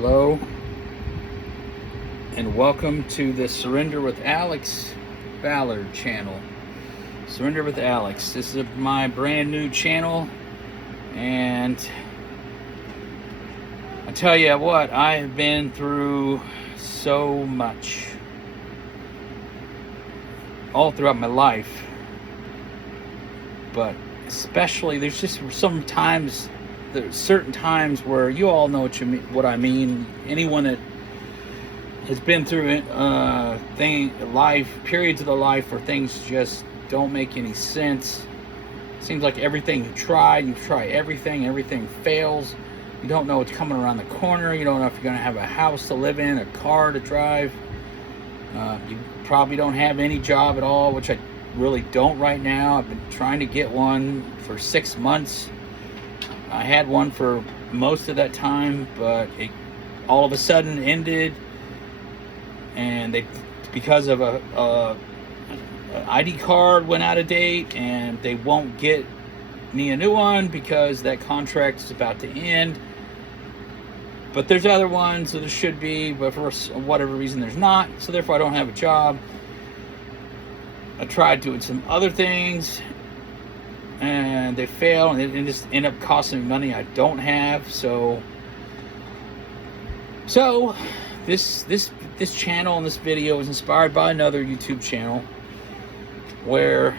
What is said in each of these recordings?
Hello, and welcome to the Surrender with Alex Ballard channel. Surrender with Alex. This is my brand new channel, and I tell you what, I have been through so much all throughout my life, but especially there's just some times. There's certain times where you all know what I mean. Anyone that has been through periods of their life where things just don't make any sense. Seems like everything you've tried everything fails. You don't know what's coming around the corner. You don't know if you're going to have a house to live in, a car to drive. You probably don't have any job at all, which I really don't right now. I've been trying to get one for 6 months. I had one for most of that time, but it all of a sudden ended, and because of an ID card went out of date, and they won't get me a new one because that contract is about to end. But there's other ones that there should be, but for whatever reason there's not, so therefore I don't have a job. I tried doing some other things, and they fail, and it just end up costing me money I don't have. So this channel and this video is inspired by another YouTube channel where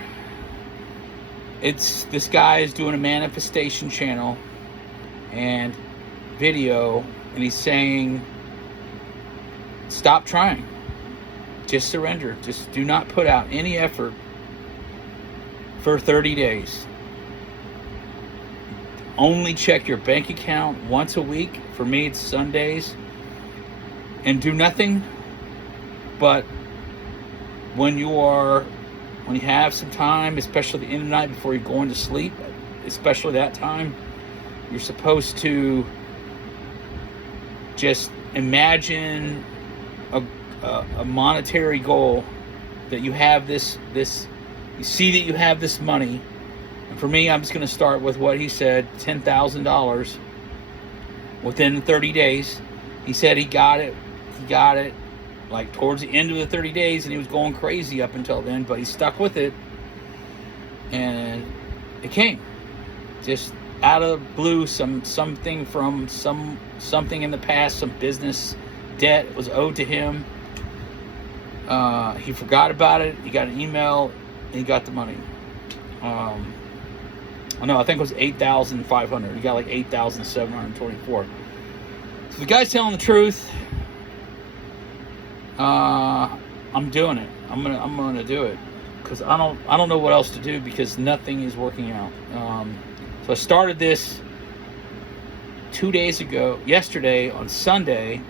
this guy is doing a manifestation channel and video, and he's saying, stop trying, just surrender, just do not put out any effort for 30 days. Only check your bank account once a week. For me, it's Sundays. And do nothing but when you have some time, especially the end of the night before you're going to sleep, especially that time, you're supposed to just imagine a monetary goal, that you have this you see that you have this money. And for me, I'm just going to start with what he said, $10,000 within 30 days. He said he got it like towards the end of the 30 days, and he was going crazy up until then, but he stuck with it, and it came just out of the blue. Something from something in the past, some business debt was owed to him. He forgot about it. He got an email, and he got the money. I think it was $8,500. He got like $8,724. So the guy's telling the truth. I'm doing it. I'm gonna do it because I don't know what else to do, because nothing is working out. So I started this 2 days ago, yesterday on Sunday,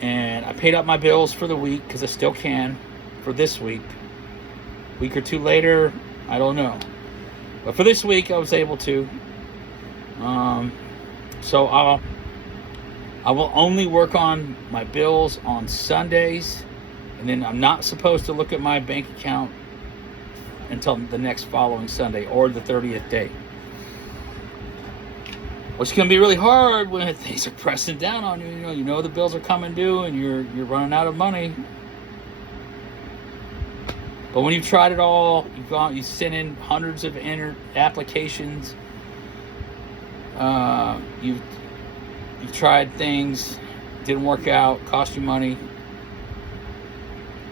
and I paid up my bills for the week because I still can for this week. A week or two later, I don't know. But for this week, I was able to. So I will only work on my bills on Sundays, and then I'm not supposed to look at my bank account until the next following Sunday or the 30th day. Which can be really hard when things are pressing down on you. You know the bills are coming due, and you're running out of money. But when you've tried it all, you sent in hundreds of applications. You've tried things, didn't work out, cost you money.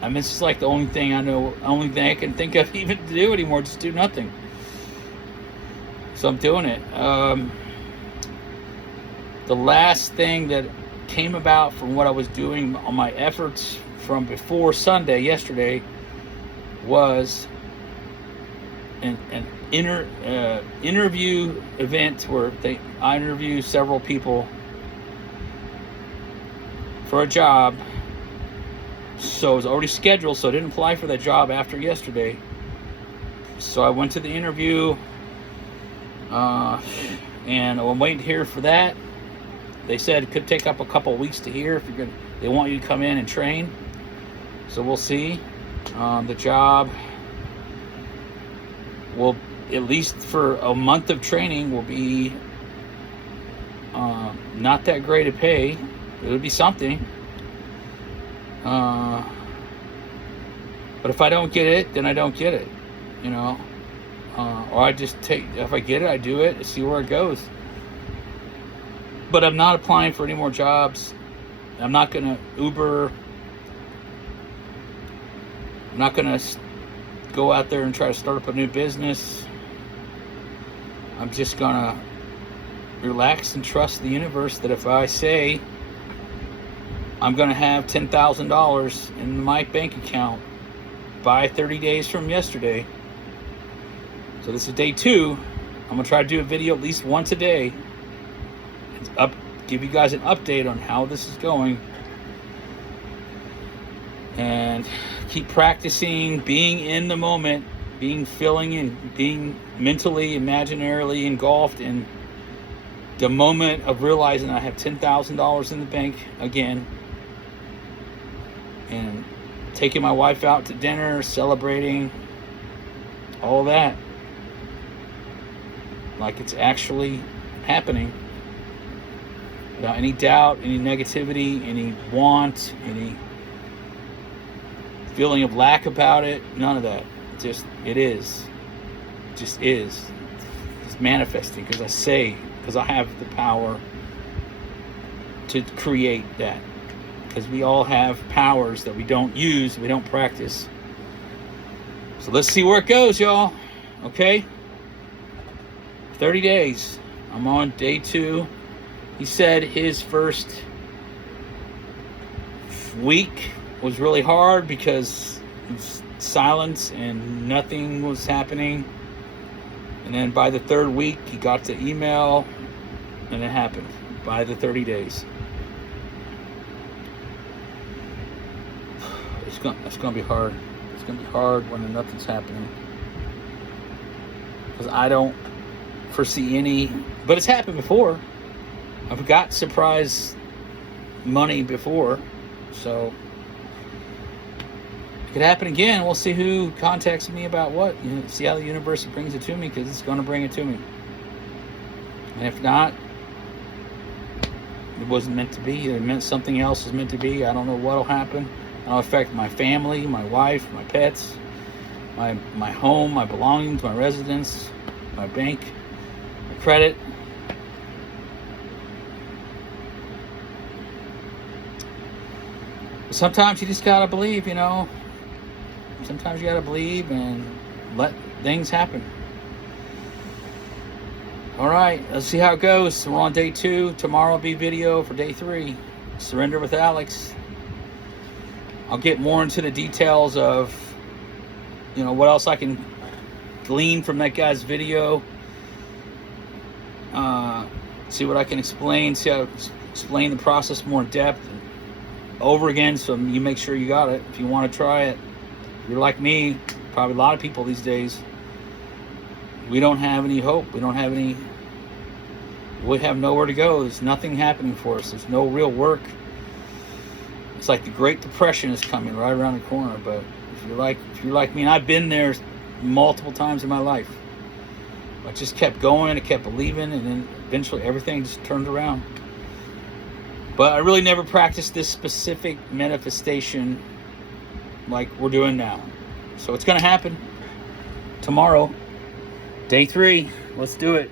I mean, it's just like the only thing I can think of even to do anymore, just do nothing. So I'm doing it. The last thing that came about from what I was doing on my efforts from before Sunday, yesterday, was an interview event where I interviewed several people for a job. So it was already scheduled, so I didn't apply for that job after yesterday. So I went to the interview, and I'm waiting to hear for that. They said it could take up a couple of weeks to hear if they want you to come in and train. So we'll see. The job will, at least for a month of training, will be not that great a pay. It would be something. But if I don't get it, then I don't get it, you know. Or I just if I get it, I do it, see where it goes. But I'm not applying for any more jobs. I'm not going to Uber. I'm not going to go out there and try to start up a new business. I'm just going to relax and trust the universe that if I say I'm going to have $10,000 in my bank account by 30 days from yesterday. So this is day 2. I'm going to try to do a video at least once a day. Give you guys an update on how this is going. And keep practicing being in the moment, feeling and being mentally, imaginarily engulfed in the moment of realizing I have $10,000 in the bank again. And taking my wife out to dinner, celebrating, all that. Like it's actually happening. Without any doubt, any negativity, any want, any feeling of lack about it, none of that. It is. It just is. It's manifesting because I have the power to create that. Because we all have powers that we don't use, we don't practice. So let's see where it goes, y'all. Okay? 30 days. I'm on day 2. He said his first week was really hard because it was silence and nothing was happening. And then by the 3rd week, he got the email and it happened by the 30 days. It's going to be hard. It's going to be hard when nothing's happening. Because I don't foresee any, but it's happened before. I've got surprise money before, so it could happen again. We'll see who contacts me about what. See how the universe brings it to me, because it's going to bring it to me. And if not, it wasn't meant to be. It meant something else was meant to be. I don't know what will happen. It'll affect my family, my wife, my pets, my home, my belongings, my residence, my bank, my credit. Sometimes you just gotta believe, Sometimes you gotta believe and let things happen. All right, let's see how it goes. We're on day 2. Tomorrow will be video for day 3. Surrender with Alex. I'll get more into the details of, what else I can glean from that guy's video. See what I can explain. See how to explain the process more in depth. Over again, so you make sure you got it. If you want to try it, if you're like me, probably a lot of people these days, we don't have any hope. We have nowhere to go. There's nothing happening for us. There's no real work. It's like the Great Depression is coming right around the corner. But if you're like me, and I've been there multiple times in my life, I just kept going, I kept believing, and then eventually everything just turned around. But I really never practiced this specific manifestation like we're doing now. So it's going to happen tomorrow, day 3. Let's do it.